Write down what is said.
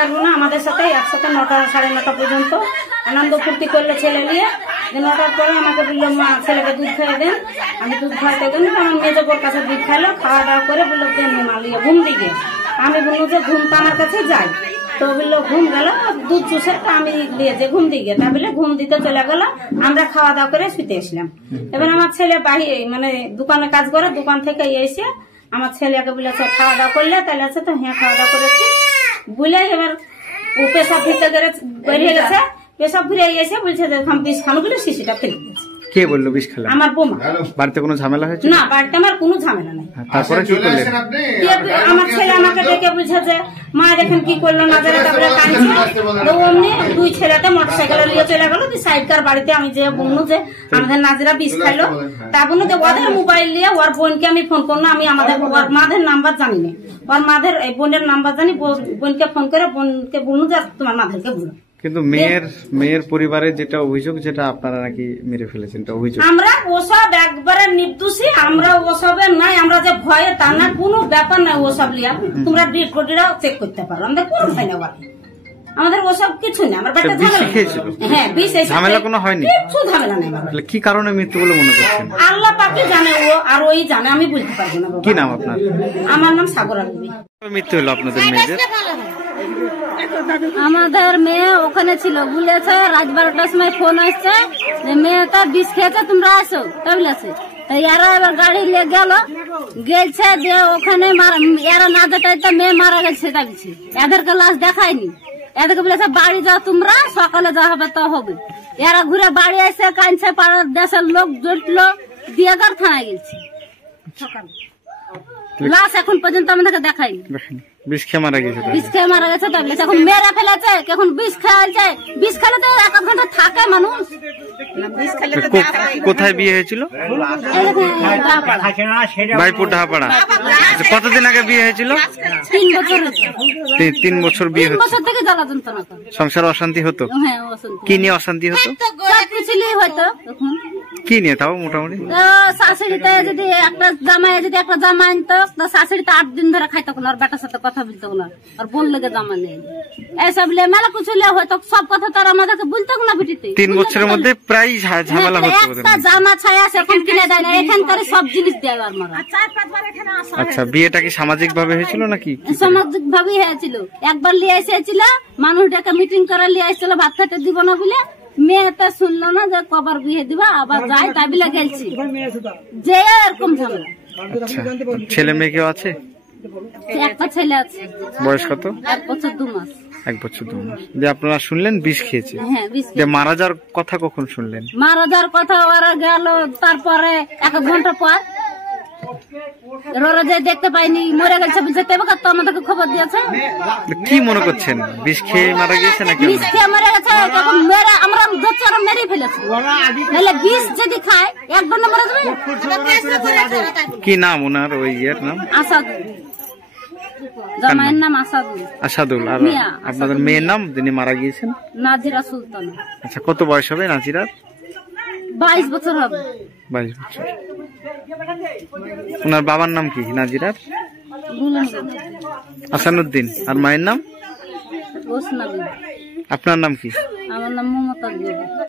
পারবো না, আমাদের সাথে একসাথে 9টা সাড়ে 9টা পর্যন্ত আনন্দ ফুর্তি করলো ছেলে নিয়ে। 9টার পরে আমাকে বললো মা ছেলেকে দুধ খাইয়ে দেন। আমি দুধ খাইতে গেলাম, আমার মেজো বোর কাছে দুধ খাইলো, খাওয়া দাওয়া করে বললো দেন মা লিয়ে ঘুম দিকে। আমি বললো যে ঘুম তো আমার কাছে যাই, তো বললো ঘুম গেল দুধ চুষে, তো আমি দিয়েছে ঘুম দিকে, তা বলে ঘুম দিতে চলে গেল। আমরা খাওয়া দাওয়া করে শুতে আসলাম। এবার আমার ছেলে বাহিরে মানে দোকানে কাজ করে, দোকান থেকে এসে আমার ছেলেকে বলেছে খাওয়া দাওয়া করলে, তাহলে আছে তো হ্যাঁ খাওয়া দাওয়া করেছি বলে এবার ও পেশাব ভিতরে বেরিয়ে গেছে। পেশাব ফিরে এসে বলছে যে বিষ খানো বলে শিশিটা ফেলে দিয়েছে। কে বললো বিষ খেলা? আমার বোমা। বাড়িতে কোনো ঝামেলা হয়েছে? না, বাড়িতে আমার কোনো ঝামেলা নেই। তারপরে কি করলেন? আমার ছেলে আমাকে ডেকে বলছে যে মা দেখেন কি করলো না যারা, তারপরে কাঁদছে। তো অমনি দুই ছেলেতে মোটরসাইকেল নিয়ে চলে গেল। সাইডকার বাড়িতে আমি যে বললো যে আমাদের নাজিরা বিষ খাইলো, তা বললো যে ওদের মোবাইল নিয়ে ওর বোনকে আমি ফোন করলো। আমি আমাদের ওর মাদের নাম্বার জানি না, ওর মাদের বোনের নাম্বার জানি। বোনকে ফোন করে বোনকে বললো যে তোমার মাদেরকে বলো। কিন্তু মেয়ের পরিবারের যেটা অভিযোগ, যেটা আপনারা নাকি মেরে ফেলেছেন, অভিযোগ আমরা ওসব একবারে নির্দোষী, আমরা ওসবে নাই। আমরা যে ভয়ে তা না, কোনো ব্যাপার নাই ওসব লিয়া। তোমরা ডেড বডিটাও চেক করতে পারো, আমাদের কোনো হয় না, আমাদের ওসব কিছু নেই। আমার বাড়িতে ঝামেলা, হ্যাঁ বিষ ঝামেলা কোনো হয়নি, কিছু ঝামেলা নেই। কি কারণে মৃত্যু বলে মনে করছেন? আল্লাহ পাকই জানে, ও আর ওই জানে, আমি বলতে পারবো না। কি নাম আপনার? আমার নাম সাগরা বিবি। মৃত্যু হলো আপনাদের মেয়েদের? আমাদের মেয়ে ওখানে ছিল, বলেছে রাত 12টার সময় ফোন আসছে মেয়েটা বিষ খেয়েছে, তোমরা আসো, তাই বলেছে। এরা এবার গাড়ি নিয়ে গেছে যে ওখানে এরা না যেতে মেয়ে মারা গেছে, সেটা বলছে। এদেরকে লাশ দেখায়নি, এদেরকে বলেছে বাড়ি যাও তোমরা, সকালে যা হবে তা হবে। এরা ঘুরে বাড়ি আসে কাঁদছে, পাড়ার দেশের লোক জুটলো, দিয়াগার থানায় গেছে। লাশ এখন পর্যন্ত আমাদেরকে দেখায়নি। বিষ খেয়ে মারা গেছে, বিষ খেয়ে মারা গেছে। এখন মেয়েরা ফেলেছে, এখন বিষ খেয়েছে। বিষ খেলে তো 1 ঘন্টা থাকে মানুষ। কোথায় বিয়ে হয়েছিল? বাইপুর ঢাপাড়া। কতদিন আগে বিয়ে হয়েছিল? 3 বছর। 3 বছর বিয়ে হয়েছে। 3 বছর থেকে জ্বালা যন্ত্রণা। সংসার অশান্তি হতো? হ্যাঁ, অশান্তি। কি নিয়ে অশান্তি হতো? সবকিছু নিয়ে হয়তো। কি নিয়ে তাও মোটামুটি? শাশুড়িতে যদি একটা জামাই আনতো, শাশুড়িতে 8 দিন ধরে খাইতো না, আর বেটার সাথে কথা বলতো না, আর বোন লেগে জামা নেই। এইসব মেলা কিছু হয়তো, সব কথা তো আর আমাদেরকে বলতো না। ভিটিতে 3 বছরের মধ্যে প্রায় ঝামেলা হতো। একটা জামা ছায়া এখন কিনে দেয় না, এখানকার সব জিনিস দেয় আর মারা। আচ্ছা, বিয়েটা কি সামাজিক ভাবে হয়েছিল নাকি? সামাজিক ভাবে হয়েছিল। একবার লিয়ে এসেছিল, মানুষটাকে মিটিং করে লিয়ে এসেছিল ভাত খেতে দিব না বলে। মেয়েটা শুনলো না যে কবার বিয়ে দিবা, আবার যায়, তাই বলে গেছি যে এরকম ঝামেলা। ছেলে মেয়ে কেউ আছে? একটা ছেলে আছে। বয়স কত? 1 বছর 2 মাস। 1 বছর 2 মাস। যে আপনারা শুনলেন বিষ খেয়েছে? হ্যাঁ, বিষ। যে মারা যাওয়ার কথা কখন শুনলেন? মারা যাওয়ার কথা ওরা গেল তারপরে 1 ঘন্টা পর। ওরা যে দেখতে পাইনি, মরে গেছে বলছে, তো আমাদেরকে খবর দিয়েছে। কি মনে করছেন, বিষ খেয়ে মারা গেছে নাকি? বিষ খেয়ে মরে গেছে, আমরা ধরছি ওরা মেরে ফেলেছে। নাহলে বিষ যদি খায় একবার মরে যাবে। কি নাম ওনার, ওই ইয়ের নাম? আসাদুল। জামাইয়ের নাম আসাদুল। আসাদুল। আর আপনাদের মেয়ের নাম যিনি মারা গিয়েছেন? নাজিরা সুলতান। আচ্ছা, কত বয়স হবে নাজিরার? 22 বছর হবে। 22 বছর। ওনার বাবার নাম কি নাজিরার? আসানুদ্দিন। আর মায়ের নাম? ওসনা বিবি। আপনার নাম কি? আমার নাম মমতা বিবি।